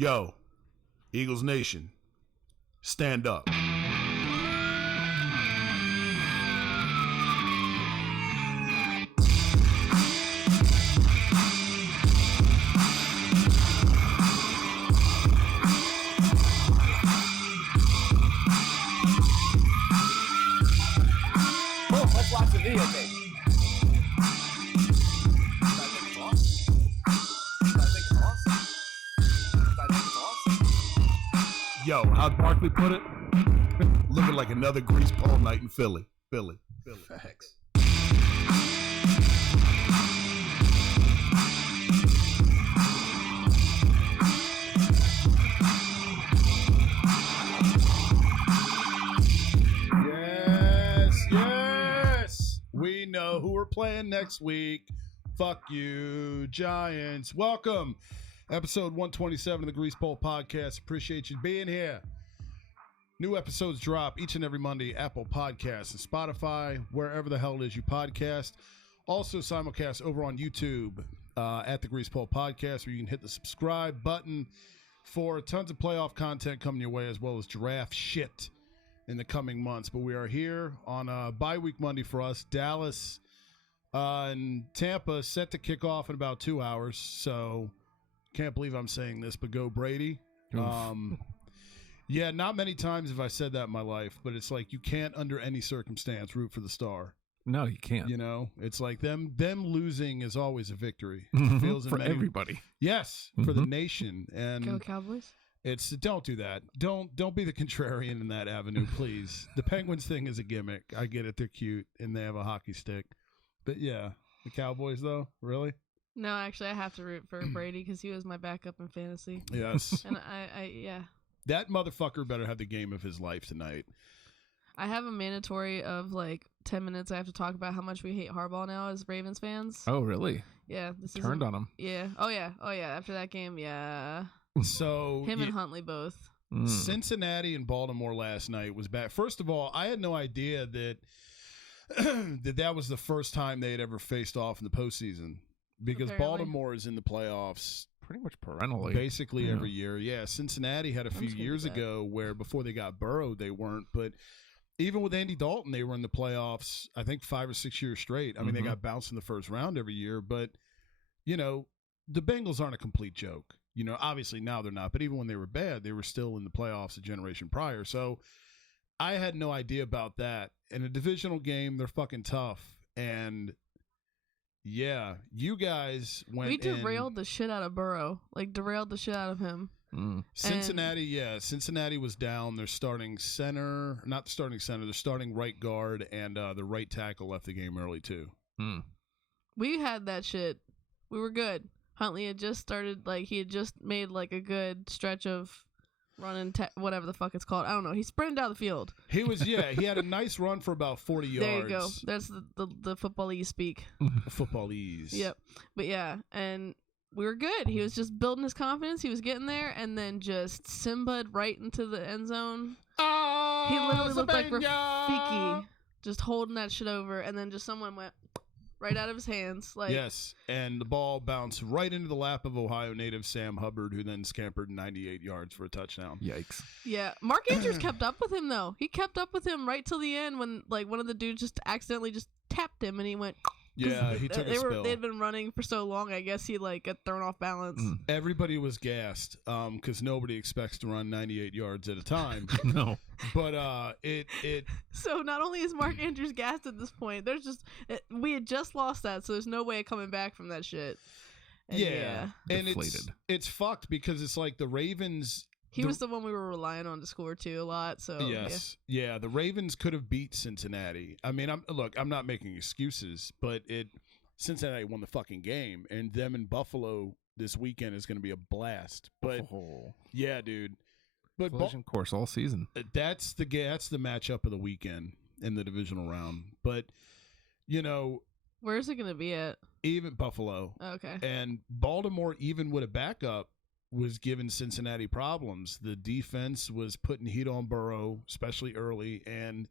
Yo, Eagles Nation, stand up. Let's watch the video tape. Yo, how'd Barkley put it? Looking like another grease pole night in Philly. Facts. Yes. We know who we're playing next week. Fuck you, Giants. Welcome. Episode 127 of the Grease Pole Podcast. Appreciate you being here. New episodes drop each and every Monday, Apple Podcasts and Spotify, wherever the hell it is you podcast. Also simulcast over on YouTube at the Grease Pole Podcast, where you can hit the subscribe button for tons of playoff content coming your way, as well as giraffe shit in the coming months. But we are here on a bye-week Monday for us. Dallas and Tampa set to kick off in about 2 hours, so can't believe I'm saying this, but go Brady. Yeah, not many times have I said that in my life, but it's like you can't under any circumstance root for the star. No, you can't. You know, it's like them losing is always a victory. It feels for everybody. Yes, for the nation. And Go Cowboys. It's don't do that. Don't be the contrarian in that avenue, please. The Penguins thing is a gimmick. I get it. They're cute and they have a hockey stick. But yeah, the Cowboys though, really? No, actually, I have to root for Brady because he was my backup in fantasy. Yes. And yeah. That motherfucker better have the game of his life tonight. I have a mandatory of like 10 minutes. I have to talk about how much we hate Harbaugh now as Ravens fans. Oh, really? Yeah. Turned on him. Yeah. Oh, yeah. After that game, yeah. So Him and Huntley both. Cincinnati and Baltimore last night was bad. First of all, I had no idea that that was the first time they had ever faced off in the postseason. Because Apparently. Baltimore is in the playoffs Pretty much perennially. basically every year. Yeah, Cincinnati had a few years bad. ago where before they got Burrow, they weren't. But even with Andy Dalton, they were in the playoffs, I think, 5 or 6 years straight. I mean, they got bounced in the first round every year. But, you know, the Bengals aren't a complete joke. You know, obviously now they're not. But even when they were bad, they were still in the playoffs a generation prior. So I had no idea about that. In a divisional game, they're fucking tough. And yeah, you guys went We derailed the shit out of Burrow. Like, derailed the shit out of him. Cincinnati was down. They're starting center, not starting center. They're starting right guard, and the right tackle left the game early, too. We had that shit. We were good. Huntley had just started, like, he had just made, like, a good stretch of running, whatever the fuck it's called. I don't know. He sprinted down the field. He was, he had a nice run for about 40 yards. There you go. That's the football-y speak. Football-ese. Yep. But yeah, and we were good. He was just building his confidence. He was getting there, and then just Simba'd right into the end zone. Oh, He literally looked like Rafiki, just holding that shit over, and then just someone went right out of his hands. Like, yes, and the ball bounced right into the lap of Ohio native Sam Hubbard, who then scampered 98 yards for a touchdown. Yikes. Yeah, Mark Andrews kept up with him, though. He kept up with him right till the end when, like, one of the dudes just accidentally just tapped him, and he went... Yeah, he took a spill. They'd been running for so long, I guess he, like, got thrown off balance. Everybody was gassed because nobody expects to run 98 yards at a time. No. But it So not only is Mark Andrews gassed at this point, there's just... we had just lost that, so there's no way of coming back from that shit. And and Deflated. it's fucked because it's like the Ravens... He was the one we were relying on to score too a lot. So yes, yeah, the Ravens could have beat Cincinnati. I mean, I'm not making excuses, but Cincinnati won the fucking game, and them in Buffalo this weekend is going to be a blast. But yeah, dude, but Collision course all season. That's the matchup of the weekend in the divisional round. But you know, where is it going to be at? Even Buffalo. Okay. And Baltimore, even with a backup, was giving Cincinnati problems. The defense was putting heat on Burrow, especially early, and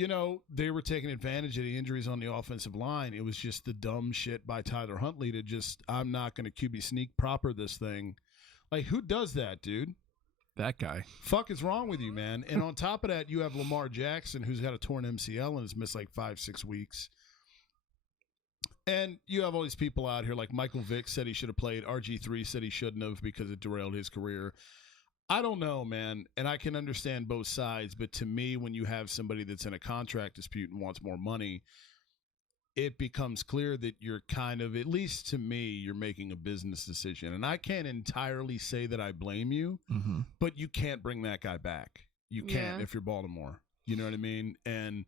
you know, they were taking advantage of the injuries on the offensive line. It was just the dumb shit by Tyler Huntley to just, I'm not going to QB sneak proper this thing. Like, who does that, dude? That guy. Fuck is wrong with you, man? And on top of that, you have Lamar Jackson, who's got a torn MCL and has missed like 5-6 weeks. And you have all these people out here, like Michael Vick said he should have played. RG3 said he shouldn't have because it derailed his career. I don't know, man. And I can understand both sides. But to me, when you have somebody that's in a contract dispute and wants more money, it becomes clear that you're kind of, at least to me, you're making a business decision. And I can't entirely say that I blame you, but you can't bring that guy back. You can't if you're Baltimore. You know what I mean? And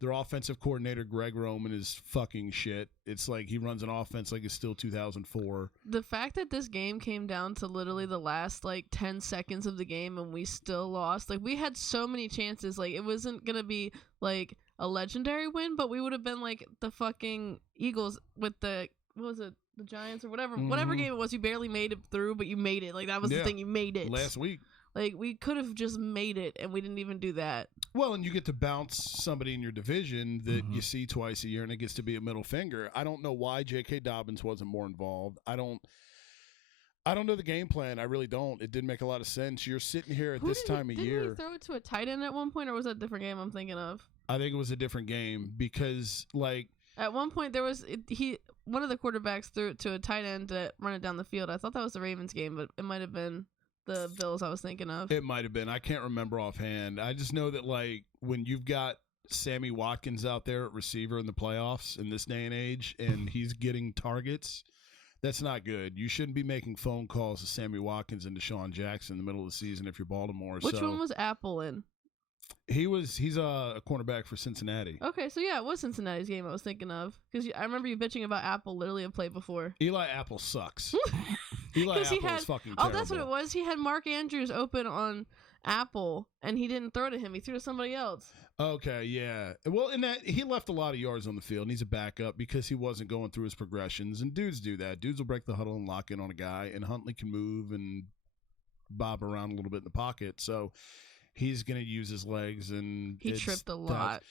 their offensive coordinator, Greg Roman, is fucking shit. It's like he runs an offense like it's still 2004. The fact that this game came down to literally the last, like, 10 seconds of the game and we still lost. Like, we had so many chances. Like, it wasn't going to be, like, a legendary win, but we would have been like the fucking Eagles with the, what was it, the Giants or whatever game it was. You barely made it through, but you made it. Like, that was the thing, you made it last week. Like, we could have just made it, and we didn't even do that. Well, and you get to bounce somebody in your division that you see twice a year, and it gets to be a middle finger. I don't know why J.K. Dobbins wasn't more involved. I don't know the game plan. I really don't. It didn't make a lot of sense. You're sitting here at this time of year. Didn't he throw it to a tight end at one point, or was that a different game I'm thinking of? I think it was a different game because, like, at one point there was one of the quarterbacks threw it to a tight end to run it down the field. I thought that was the Ravens game, but it might have been the Bills I was thinking of. It might have been. I can't remember offhand. I just know that, like, when you've got Sammy Watkins out there at receiver in the playoffs in this day and age, and he's getting targets, that's not good. You shouldn't be making phone calls to Sammy Watkins and Deshaun Jackson in the middle of the season if you're Baltimore. Which one was Apple in? He's a cornerback for Cincinnati. Okay, so yeah, it was Cincinnati's game I was thinking of. Because I remember you bitching about Apple literally a play before. Eli Apple sucks. Eli Apple is fucking terrible. Oh, that's what it was. He had Mark Andrews open on Apple, and he didn't throw to him. He threw to somebody else. Okay, yeah. Well, in that, he left a lot of yards on the field, and he's a backup because he wasn't going through his progressions. And dudes do that. Dudes will break the huddle and lock in on a guy, and Huntley can move and bob around a little bit in the pocket. So he's going to use his legs, and he tripped a lot,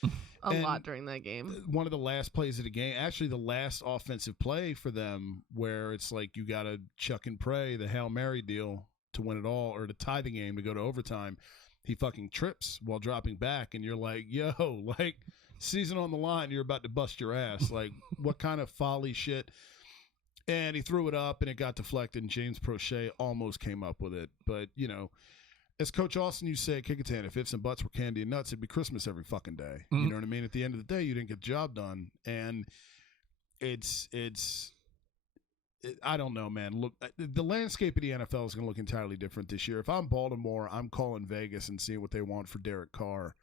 lot during that game. One of the last plays of the game, actually the last offensive play for them, where it's like you got to chuck and pray, the Hail Mary deal to win it all or to tie the game to go to overtime. He fucking trips while dropping back, and you're like, yo, like, season on the line, you're about to bust your ass. Like, what kind of folly shit? And he threw it up, and it got deflected, and James Prochet almost came up with it. But, you know, as Coach Austin used to say at Kickintan, if ifs and buts were candy and nuts, it'd be Christmas every fucking day. You know what I mean? At the end of the day, you didn't get the job done. And I don't know, man. Look, the landscape of the NFL is going to look entirely different this year. If I'm Baltimore, I'm calling Vegas and seeing what they want for Derek Carr.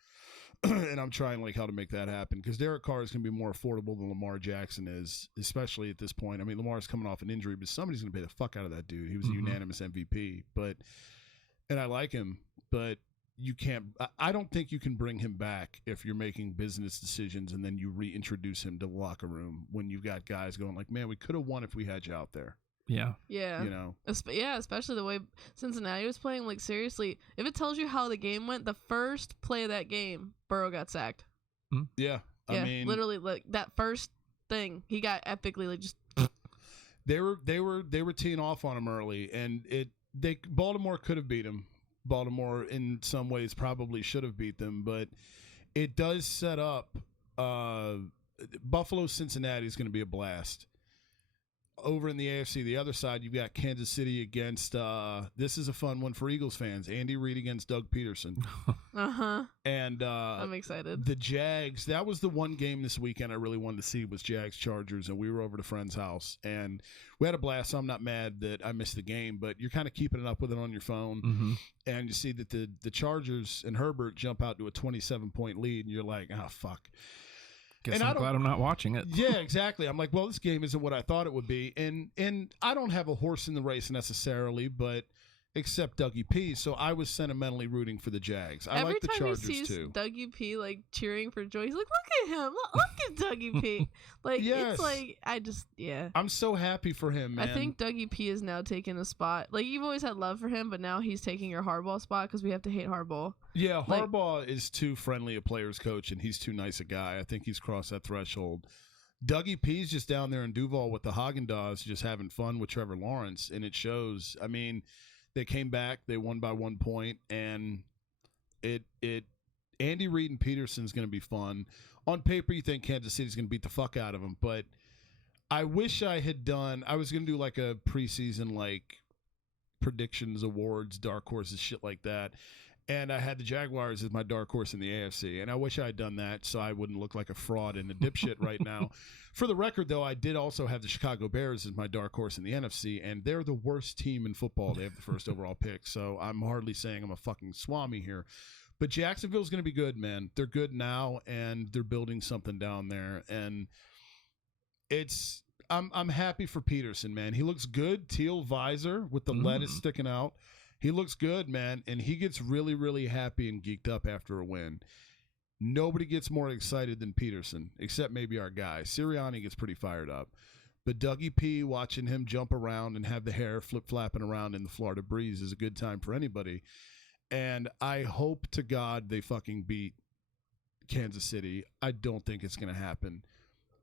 And I'm trying, like, how to make that happen. Because Derek Carr is going to be more affordable than Lamar Jackson is, especially at this point. I mean, Lamar's coming off an injury, but somebody's going to pay the fuck out of that dude. He was a unanimous MVP. And I like him, but you can't – I don't think you can bring him back if you're making business decisions and then you reintroduce him to the locker room when you've got guys going like, man, we could have won if we had you out there. Yeah. Yeah. You know? Yeah, especially the way Cincinnati was playing. Like, seriously, if it tells you how the game went, the first play of that game, Burrow got sacked. Yeah. Yeah, I mean, literally, like, that first thing, he got epically, like, just... They were teeing off on him early, and Baltimore could have beat him. Baltimore, in some ways, probably should have beat them, but it does set up Buffalo Cincinnati is going to be a blast. Over in the AFC, the other side, you've got Kansas City against this is a fun one for Eagles fans. Andy Reid against Doug Peterson. And I'm excited. The Jags, that was the one game this weekend I really wanted to see was Jags Chargers, and we were over to a friend's house and we had a blast. So I'm not mad that I missed the game, but you're kind of keeping it up with it on your phone. And you see that the Chargers and Herbert jump out to a 27-point lead, and you're like, oh, fuck. Guess I'm glad I'm not watching it. Yeah, exactly. I'm like, well, this game isn't what I thought it would be. And I don't have a horse in the race necessarily, but except Dougie P. So I was sentimentally rooting for the Jags. I like the Chargers too. Every time he sees Dougie P like cheering for joy, he's like, look at him. Look at Dougie P. Like, It's like, I'm so happy for him, man. I think Dougie P is now taking a spot. Like, you've always had love for him, but now he's taking your Harbaugh spot because we have to hate Harbaugh. Yeah, Harbaugh is too friendly a player's coach, and he's too nice a guy. I think he's crossed that threshold. Dougie P's just down there in Duval with the Haagen-Dazs just having fun with Trevor Lawrence, and it shows. I mean, They came back. They won by 1 point, and Andy Reid and Peterson's going to be fun. On paper, you think Kansas City's going to beat the fuck out of them, but I wish I was going to do like a preseason like predictions, awards, dark horses, shit like that. And I had the Jaguars as my dark horse in the AFC. And I wish I had done that so I wouldn't look like a fraud and a dipshit right now. For the record, though, I did also have the Chicago Bears as my dark horse in the NFC. And they're the worst team in football. They have the first overall pick. So I'm hardly saying I'm a fucking swami here. But Jacksonville's going to be good, man. They're good now, and they're building something down there. And I'm happy for Peterson, man. He looks good. Teal visor with the lettuce sticking out. He looks good, man, and he gets really, really happy and geeked up after a win. Nobody gets more excited than Peterson, except maybe our guy. Sirianni gets pretty fired up. But Dougie P, watching him jump around and have the hair flip-flapping around in the Florida breeze is a good time for anybody. And I hope to God they fucking beat Kansas City. I don't think it's going to happen.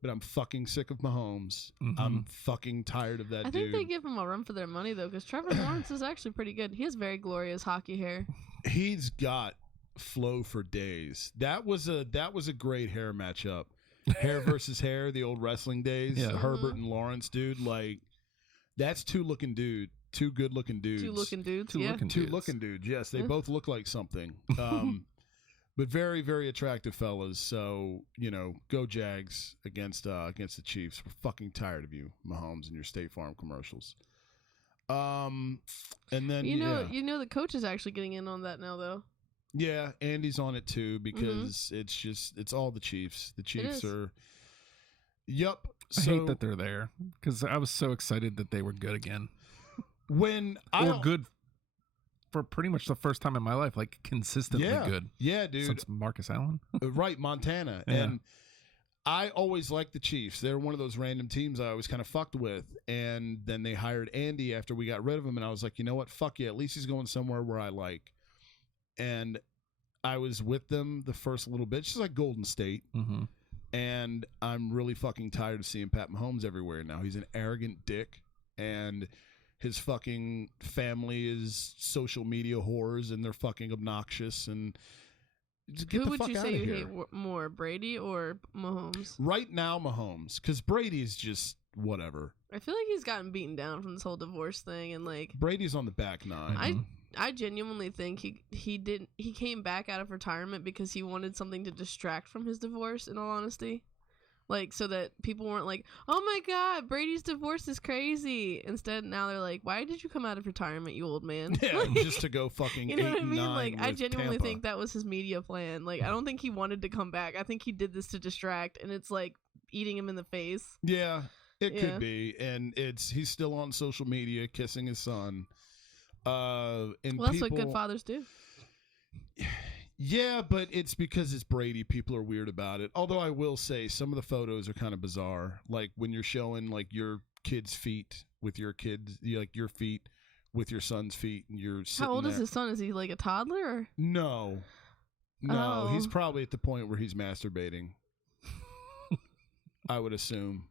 But I'm fucking sick of Mahomes. I'm fucking tired of that dude. I think they give him a run for their money, though, because Trevor Lawrence is actually pretty good. He has very glorious hockey hair. He's got flow for days. That was a great hair matchup. Hair versus hair, the old wrestling days. Yeah. Herbert and Lawrence, dude. Like, that's two good looking dudes. Two looking dudes, Two looking dudes, yes. They both look like something. But very, very attractive fellas. So, go Jags against the Chiefs. We're fucking tired of you, Mahomes, and your State Farm commercials. And then the coach is actually getting in on that now, though. Yeah, Andy's on it too because it's all the Chiefs. The Chiefs are. Yup. I hate that they're there because I was so excited that they were good again. Good. For pretty much the first time in my life, like consistently good. Yeah, dude. Since Marcus Allen. Right, Montana. Yeah. And I always liked the Chiefs. They're one of those random teams I always kind of fucked with. And then they hired Andy after we got rid of him. And I was like, you know what? Fuck yeah. At least he's going somewhere where I like. And I was with them the first little bit. Just like Golden State. Mm-hmm. And I'm really fucking tired of seeing Pat Mahomes everywhere now. He's an arrogant dick. And his fucking family is social media whores, and they're fucking obnoxious. And who would you say you hate more, Brady or Mahomes? Right now, Mahomes, because Brady's just whatever. I feel like he's gotten beaten down from this whole divorce thing, and like Brady's on the back nine. I genuinely think he came back out of retirement because he wanted something to distract from his divorce. In all honesty. Like, so that people weren't like, oh my God, Brady's divorce is crazy. Instead, now they're like, why did you come out of retirement, you old man? Yeah, like, just to go fucking 8-9. You know what I mean? Like, I genuinely think that was his media plan. Like, I don't think he wanted to come back. I think he did this to distract, and it's like eating him in the face. Yeah, it could be. And he's still on social media kissing his son. That's what good fathers do. Yeah, but it's because it's Brady. People are weird about it. Although I will say some of the photos are kind of bizarre. Like when you're showing like your kid's feet with your kids, like your feet with your son's feet, and you're sitting How old there. is his son? Is he like a toddler? Or? No. Oh. He's probably at the point where he's masturbating. I would assume.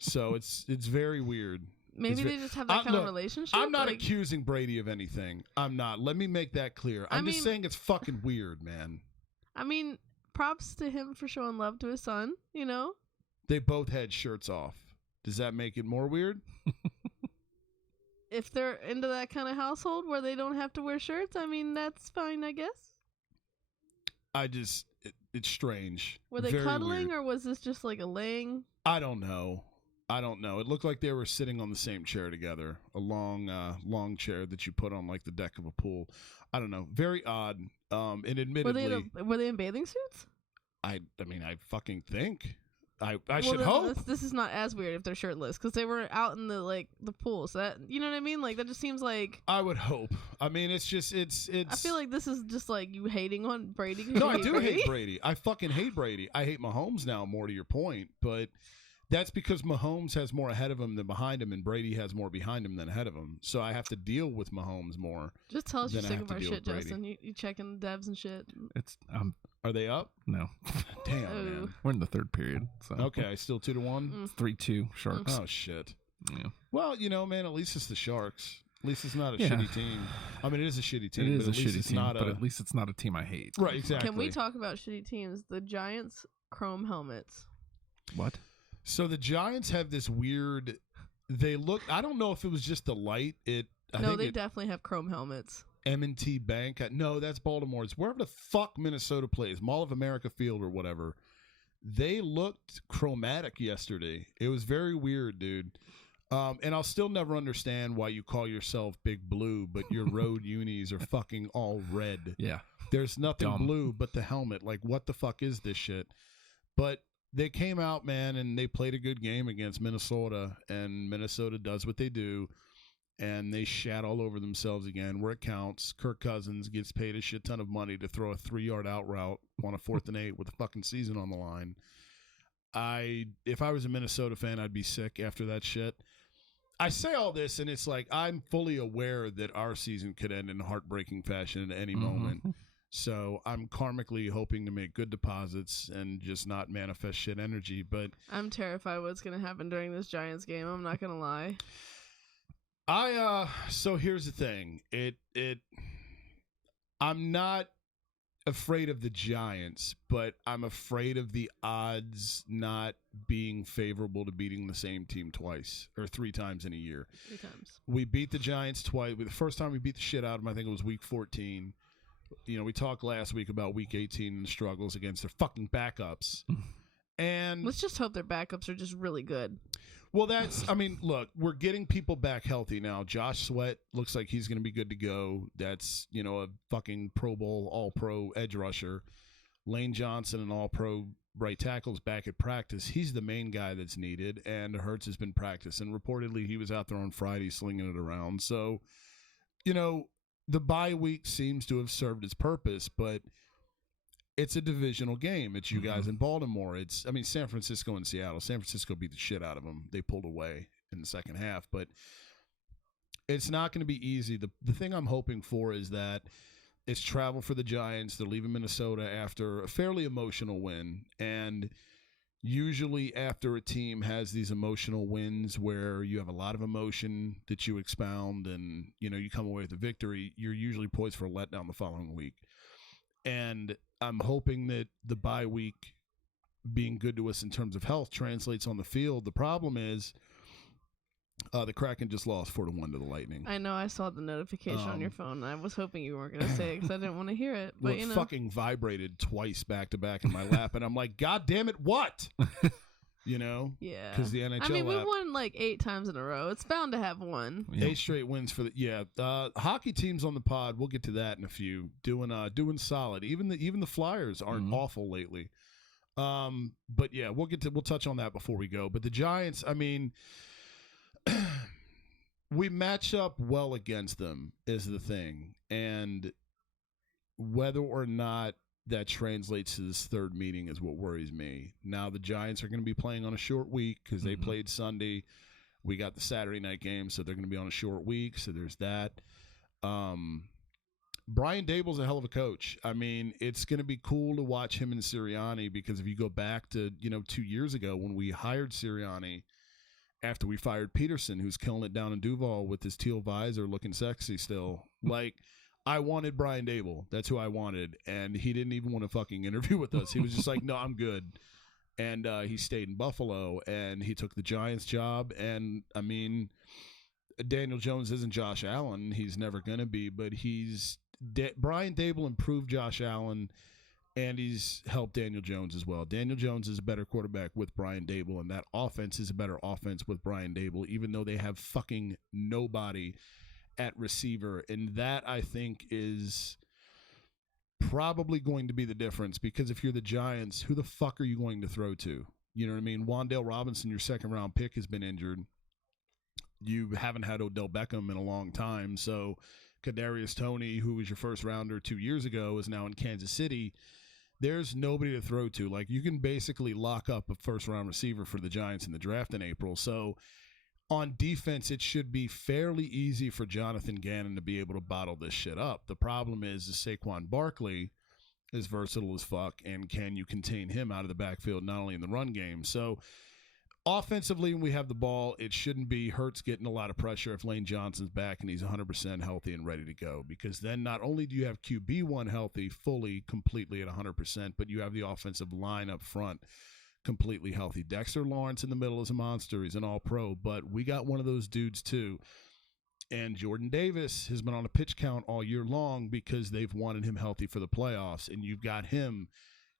So it's very weird. Maybe they just have that kind of relationship. I'm not accusing Brady of anything. I'm not. Let me make that clear. I'm just saying it's fucking weird, man. I mean, props to him for showing love to his son, They both had shirts off. Does that make it more weird? If they're into that kind of household where they don't have to wear shirts, I mean, that's fine, I guess. It's strange. Were they very cuddling weird. or was this just like a laying? I don't know. It looked like they were sitting on the same chair together, a long chair that you put on like the deck of a pool. I don't know. Very odd. And admittedly, were they in bathing suits? I mean, I fucking think. I should hope. This is not as weird if they're shirtless because they were out in the pool. So that, you know what I mean? Like that just seems like. I would hope. I mean, it's. I feel like this is just like you hating on Brady. No, I do hate Brady. I fucking hate Brady. I hate Mahomes now more to your point, but. That's because Mahomes has more ahead of him than behind him, and Brady has more behind him than ahead of him. So I have to deal with Mahomes more. Just tell us you're sick of our shit, Justin. You checking the devs and shit. Are they up? No. Damn, man. We're in the third period. So. Okay, still 2-1? 3-2 Sharks. Oh, shit. Yeah. Well, man, at least it's the Sharks. At least it's not a Yeah. shitty team. I mean, it is a shitty team. It is but a at least shitty it's team, not but at least it's not a team I hate. Right, exactly. Can we talk about shitty teams? The Giants chrome helmets. What? So the Giants have this weird. They look. I don't know if it was just the light. They Definitely have chrome helmets. M&T Bank. No, that's Baltimore. It's wherever the fuck Minnesota plays, Mall of America Field or whatever. They looked chromatic yesterday. It was very weird, dude. And I'll still never understand why you call yourself Big Blue, but your road unis are fucking all red. Yeah. There's nothing Dumb. blue but the helmet. Like, what the fuck is this shit? But they came out, man, and they played a good game against Minnesota, and Minnesota does what they do. And they shat all over themselves again where it counts. Kirk Cousins gets paid a shit ton of money to throw a 3-yard out route on a 4th and 8 with the fucking season on the line. If I was a Minnesota fan, I'd be sick after that shit. I say all this, and it's like I'm fully aware that our season could end in heartbreaking fashion at any moment. So I'm karmically hoping to make good deposits and just not manifest shit energy. But I'm terrified what's going to happen during this Giants game. I'm not going to lie. So here's the thing. I'm not afraid of the Giants, but I'm afraid of the odds not being favorable to beating the same team twice or 3 times in a year. 3 times. We beat the Giants twice. The first time we beat the shit out of them, I think it was week 14. You know, we talked last week about week 18 and the struggles against their fucking backups. And let's just hope their backups are just really good. Well, look, we're getting people back healthy now. Josh Sweat looks like he's going to be good to go. That's, a fucking Pro Bowl, all-pro edge rusher. Lane Johnson, an all-pro right tackle, is back at practice. He's the main guy that's needed, and Hurts has been practicing. Reportedly, he was out there on Friday slinging it around. So, the bye week seems to have served its purpose, but it's a divisional game. It's you guys in Baltimore. San Francisco and Seattle. San Francisco beat the shit out of them. They pulled away in the second half, but it's not going to be easy. The thing I'm hoping for is that it's travel for the Giants. They're leaving Minnesota after a fairly emotional win, and usually after a team has these emotional wins where you have a lot of emotion that you expound and, you come away with a victory, you're usually poised for a letdown the following week. And I'm hoping that the bye week being good to us in terms of health translates on the field. The problem is the Kraken just lost 4-1 to the Lightning. I know. I saw the notification on your phone. I was hoping you weren't going to say it because I didn't want to hear it. But it fucking vibrated twice back to back in my lap, and I'm like, God damn it, what? Yeah. Because the NHL we won like 8 times in a row. It's bound to have one. 8 straight wins for hockey teams on the pod. We'll get to that in a few. Doing solid. Even the Flyers aren't awful lately. But yeah, we'll touch on that before we go. But the Giants, we match up well against them is the thing, and whether or not that translates to this third meeting is what worries me. Now, the Giants are going to be playing on a short week because they played Sunday. We got the Saturday night game, so they're going to be on a short week, so there's that. Brian Daboll's a hell of a coach. It's going to be cool to watch him and Sirianni because if you go back to, 2 years ago when we hired Sirianni after we fired Peterson, who's killing it down in Duval with his teal visor looking sexy still. I wanted Brian Daboll. That's who I wanted. And he didn't even want to fucking interview with us. He was just like, no, I'm good. And he stayed in Buffalo, and he took the Giants job. And, Daniel Jones isn't Josh Allen. He's never going to be. But Brian Daboll improved Josh Allen, and he's helped Daniel Jones as well. Daniel Jones is a better quarterback with Brian Daboll, and that offense is a better offense with Brian Daboll, even though they have fucking nobody at receiver. And that, I think, is probably going to be the difference, because if you're the Giants, who the fuck are you going to throw to? You know what I mean? Wan'Dale Robinson, your second-round pick, has been injured. You haven't had Odell Beckham in a long time, so Kadarius Toney, who was your first-rounder 2 years ago, is now in Kansas City. There's nobody to throw to. You can basically lock up a first-round receiver for the Giants in the draft in April. So on defense, it should be fairly easy for Jonathan Gannon to be able to bottle this shit up. The problem is Saquon Barkley is versatile as fuck, and can you contain him out of the backfield, not only in the run game? So Offensively, when we have the ball, it shouldn't be Hurts getting a lot of pressure if Lane Johnson's back and he's 100% healthy and ready to go. Because then not only do you have QB1 healthy, fully, completely at 100%, but you have the offensive line up front completely healthy. Dexter Lawrence in the middle is a monster. He's an all-pro. But we got one of those dudes, too. And Jordan Davis has been on a pitch count all year long because they've wanted him healthy for the playoffs. And you've got him.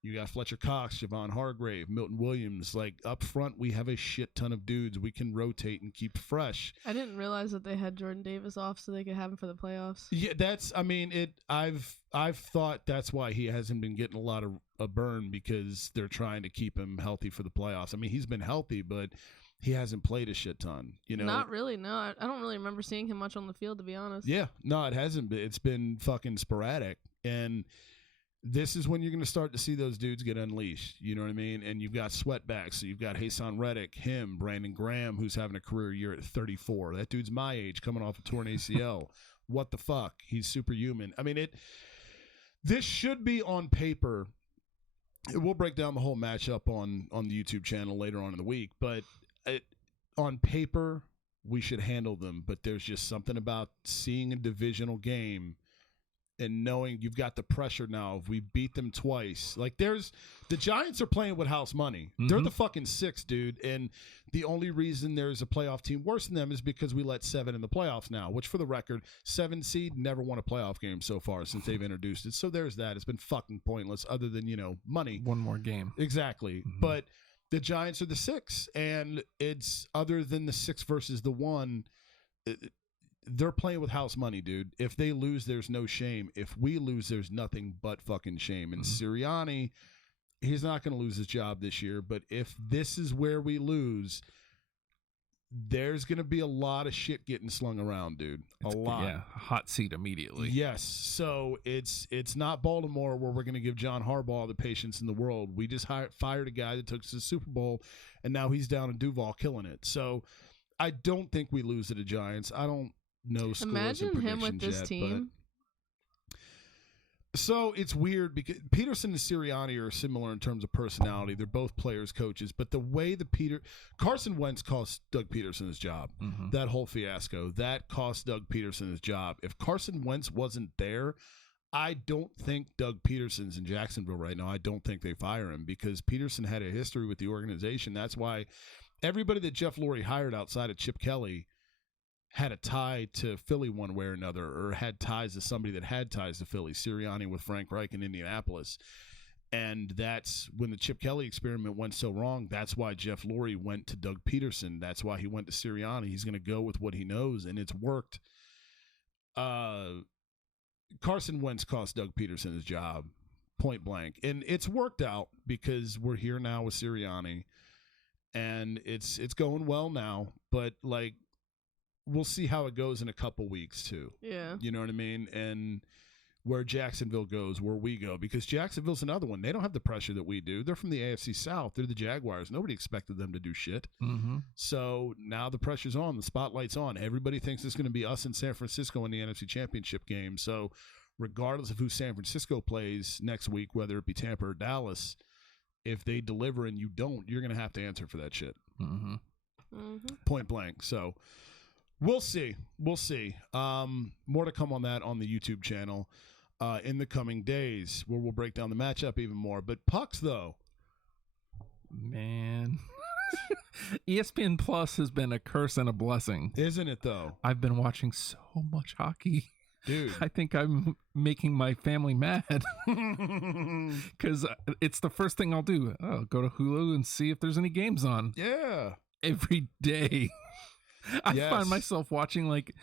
You got Fletcher Cox, Javon Hargrave, Milton Williams. Like, up front, we have a shit ton of dudes we can rotate and keep fresh. I didn't realize that they had Jordan Davis off so they could have him for the playoffs. Yeah, I've thought that's why he hasn't been getting a lot of a burn, because they're trying to keep him healthy for the playoffs. I mean, he's been healthy, but he hasn't played a shit ton. You know, not really. No, I don't really remember seeing him much on the field, to be honest. Yeah, no, it hasn't been. It's been fucking sporadic, and this is when you're going to start to see those dudes get unleashed. You know what I mean? And you've got sweatbacks. So you've got Hassan Reddick, him, Brandon Graham, who's having a career year at 34. That dude's my age, coming off a torn ACL. What the fuck? He's superhuman. I mean, this should be on paper. We'll break down the whole matchup on the YouTube channel later on in the week. But on paper, we should handle them. But there's just something about seeing a divisional game and knowing you've got the pressure now. If we beat them twice, like the Giants are playing with house money. Mm-hmm. They're the fucking 6, dude. And the only reason there's a playoff team worse than them is because we let 7 in the playoffs now, which, for the record, 7 seed never won a playoff game so far since they've introduced it. So there's that. It's been fucking pointless other than, money. One more game. Exactly. Mm-hmm. But the Giants are the 6, and it's other than the 6 versus the 1, they're playing with house money, dude. If they lose, there's no shame. If we lose, there's nothing but fucking shame. And Sirianni, he's not going to lose his job this year. But if this is where we lose, there's going to be a lot of shit getting slung around, dude. A lot. Yeah, hot seat immediately. Yes. So it's not Baltimore where we're going to give John Harbaugh the patience in the world. We just fired a guy that took us to the Super Bowl, and now he's down in Duval killing it. So I don't think we lose to the Giants. I don't know scores. Imagine him with this team. So it's weird because Peterson and Sirianni are similar in terms of personality. They're both players, coaches, but the way Carson Wentz cost Doug Peterson his job. Mm-hmm. That whole fiasco, that cost Doug Peterson his job. If Carson Wentz wasn't there, I don't think Doug Peterson's in Jacksonville right now. I don't think they fire him because Peterson had a history with the organization. That's why everybody that Jeff Lurie hired outside of Chip Kelly had a tie to Philly one way or another, or had ties to somebody that had ties to Philly. Sirianni with Frank Reich in Indianapolis. And that's when the Chip Kelly experiment went so wrong. That's why Jeff Lurie went to Doug Peterson. That's why he went to Sirianni. He's going to go with what he knows, and it's worked. Carson Wentz cost Doug Peterson his job, point blank. And it's worked out because we're here now with Sirianni, and it's going well now. But, like, we'll see how it goes in a couple weeks, too. Yeah. You know what I mean? And where Jacksonville goes, where we go. Because Jacksonville's another one. They don't have the pressure that we do. They're from the AFC South. They're the Jaguars. Nobody expected them to do shit. Mm-hmm. So now the pressure's on. The spotlight's on. Everybody thinks it's going to be us in San Francisco in the NFC Championship game. So regardless of who San Francisco plays next week, whether it be Tampa or Dallas, if they deliver and you don't, you're going to have to answer for that shit. Mm-hmm. Mm-hmm. Point blank. So we'll see. We'll see. More to come on that on the YouTube channel in the coming days, where we'll break down the matchup even more. But pucks, though. Man. ESPN Plus has been a curse and a blessing. Isn't it, though? I've been watching so much hockey. Dude. I think I'm making my family mad. Because it's the first thing I'll do. I'll go to Hulu and see if there's any games on. Yeah. Every day. I find myself watching like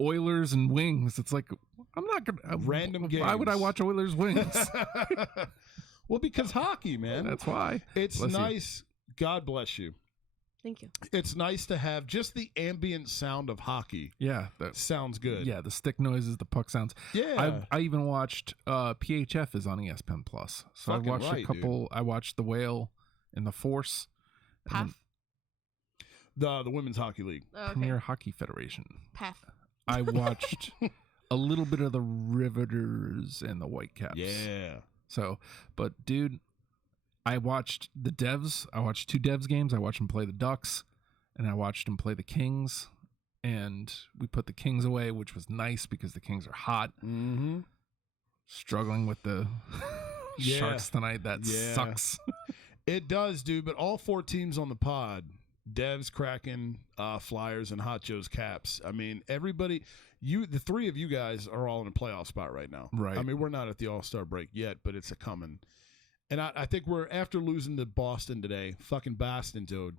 Oilers and Wings. It's like, I'm not gonna random games. Why would I watch Oilers Wings? Well, because hockey, man. That's why. It's bless nice. You. God bless you. Thank you. It's nice to have just the ambient sound of hockey. Yeah, that sounds good. Yeah, the stick noises, the puck sounds. Yeah, I even watched PHF is on ESPN Plus, so fucking I watched a couple. Dude. I watched The Whale and The Force. PAF. The Women's Hockey League. Oh, okay. Premier Hockey Federation. PAF. I watched a little bit of the Riveters and the Whitecaps. Yeah. So, but dude, I watched the Devs. I watched 2 Devs games. I watched them play the Ducks, and I watched them play the Kings. And we put the Kings away, which was nice because the Kings are hot. Mm-hmm. Struggling with the Sharks tonight. That sucks. It does, dude. But all 4 teams on the pod, Devs, Kraken, Flyers, and Hot Joe's Caps. I mean, everybody, the 3 of you guys are all in a playoff spot right now. Right. I mean, we're not at the All-Star break yet, but it's a coming. And I think we're, after losing to Boston today, fucking Boston, dude.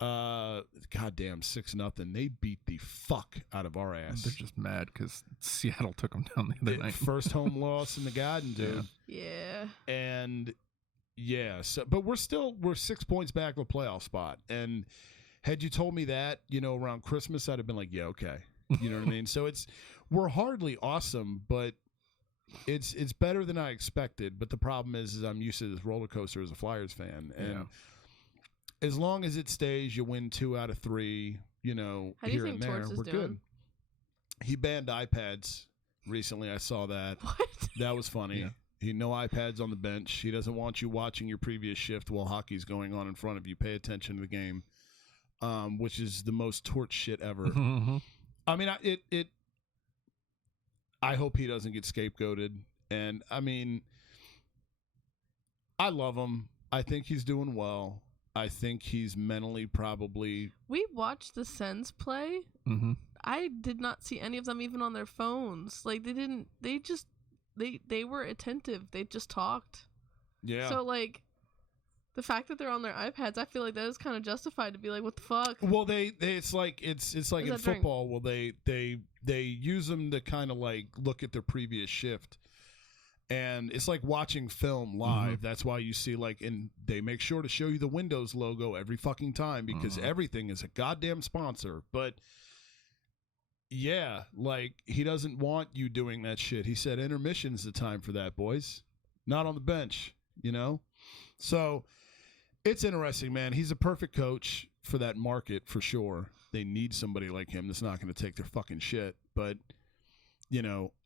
Goddamn 6-0. They beat the fuck out of our ass. They're just mad because Seattle took them down the other night. First home loss in the Garden, dude. Yeah. And so, but we're 6 points back of a playoff spot. And had you told me that, around Christmas, I'd have been like, yeah, okay. You know what I mean? So we're hardly awesome, but it's better than I expected. But the problem is I'm used to this roller coaster as a Flyers fan, and as long as it stays, you win 2 out of 3. How do you here think and there, Torts is we're doing? good. He banned iPads recently. I saw that. What? That was funny. Yeah. He no iPads on the bench. He doesn't want you watching your previous shift while hockey's going on in front of you. Pay attention to the game, which is the most Torch shit ever. Mm-hmm. I mean, I hope he doesn't get scapegoated. And, I mean, I love him. I think he's doing well. I think he's mentally probably... We watched the Sens play. Mm-hmm. I did not see any of them even on their phones. Like, they were attentive. They just talked. Yeah. So, like, the fact that they're on their iPads, I feel like that is kind of justified to be like, what the fuck? Well, it's like in football. Well, they use them to kind of like look at their previous shift, and it's like watching film live. Mm-hmm. That's why you see and they make sure to show you the Windows logo every fucking time because everything is a goddamn sponsor. But yeah, like he doesn't want you doing that shit. He said intermission's the time for that, boys. Not on the bench, So it's interesting, man. He's a perfect coach for that market for sure. They need somebody like him that's not going to take their fucking shit. But,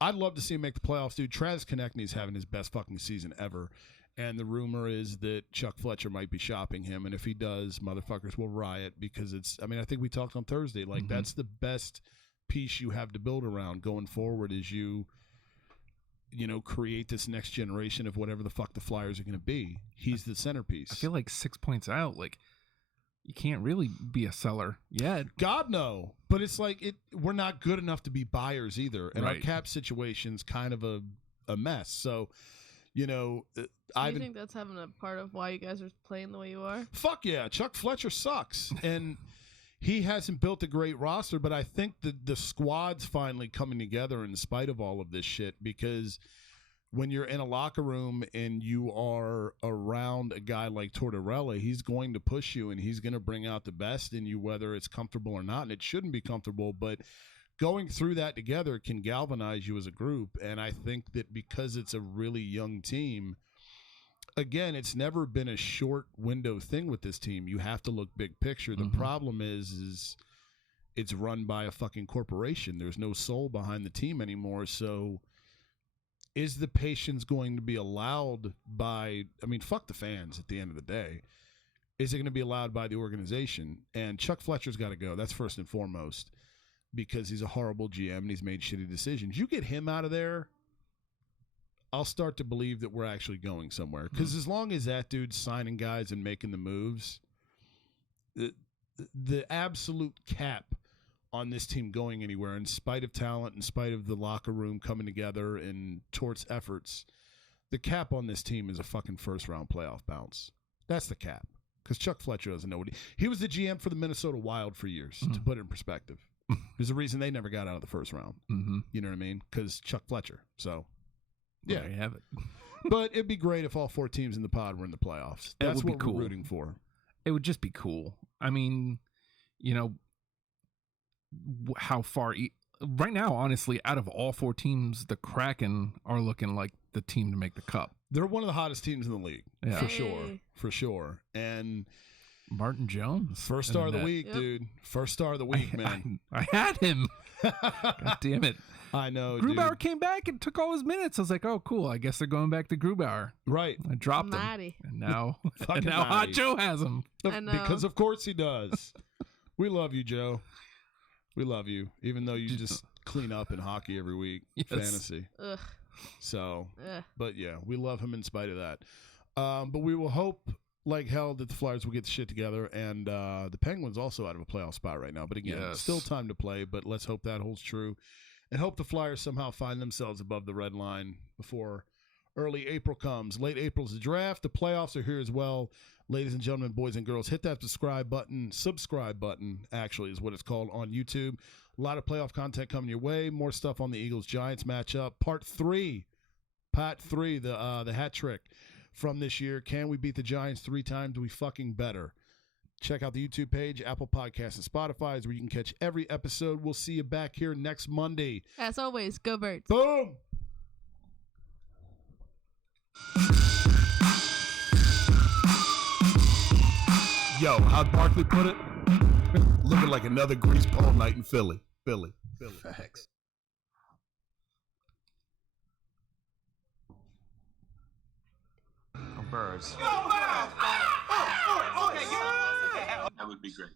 I'd love to see him make the playoffs, dude. Travis Konechny's having his best fucking season ever. And the rumor is that Chuck Fletcher might be shopping him. And if he does, motherfuckers will riot because I think we talked on Thursday. Like, that's the best piece you have to build around going forward is you create this next generation of whatever the fuck the Flyers are going to be. He's the centerpiece. I feel like 6 points out, like you can't really be a seller yet. God, no. But it's like we're not good enough to be buyers either. And our cap situation's kind of a mess. So, do you think that's having a part of why you guys are playing the way you are? Fuck yeah. Chuck Fletcher sucks. And he hasn't built a great roster, but I think the squad's finally coming together in spite of all of this shit because when you're in a locker room and you are around a guy like Tortorella, he's going to push you and he's going to bring out the best in you, whether it's comfortable or not. And it shouldn't be comfortable, but going through that together can galvanize you as a group. And I think that because it's a really young team, again, it's never been a short window thing with this team. You have to look big picture. The problem is it's run by a fucking corporation. There's no soul behind the team anymore. So is the patience going to be allowed by, fuck the fans at the end of the day. Is it going to be allowed by the organization? And Chuck Fletcher's got to go. That's first and foremost because he's a horrible GM and he's made shitty decisions. You get him out of there, I'll start to believe that we're actually going somewhere. Because as long as that dude's signing guys and making the moves, the absolute cap on this team going anywhere, in spite of talent, in spite of the locker room coming together and Tort's efforts, the cap on this team is a fucking first-round playoff bounce. That's the cap. Because Chuck Fletcher doesn't know what he was the GM for the Minnesota Wild for years, to put it in perspective. There's a reason they never got out of the first round. You know what I mean? Because Chuck Fletcher. So, yeah. There you have it. But it'd be great if all 4 teams in the pod were in the playoffs. That's what we're rooting for. It would just be cool. How far right now, honestly, out of all 4 teams, the Kraken are looking like the team to make the cup. They're one of the hottest teams in the league, for sure. And Martin Jones, first star of the week, dude. First star of the week, man. I had him. God damn it. I know, Grubauer dude. came back and took all his minutes. I was like, oh, cool. I guess they're going back to Grubauer. Right. I dropped Matty. him. And now, Fucking Hot Matty. Joe has him. I know. Because of course he does. We love you, Joe. We love you, even though you just clean up in hockey every week. Yes. Fantasy. Ugh. So, Ugh. but yeah, we love him in spite of that. But we will hope like hell that the Flyers will get the shit together, and the Penguins also out of a playoff spot right now. But again, Yes. still time to play, but let's hope that holds true, and hope the Flyers somehow find themselves above the red line before early April comes. Late April's the draft. The playoffs are here as well. Ladies and gentlemen, boys and girls, hit that subscribe button, actually is what it's called on YouTube. A lot of playoff content coming your way. More stuff on the Eagles-Giants matchup. Part 3, the hat trick from this year. Can we beat the Giants 3 times? We fucking better. Check out the YouTube page, Apple Podcasts, and Spotify is where you can catch every episode. We'll see you back here next Monday. As always, go Birds. Boom! Yo, how'd Barkley put it? Looking like another grease pole night in Philly. Facts. Birds. That would be great.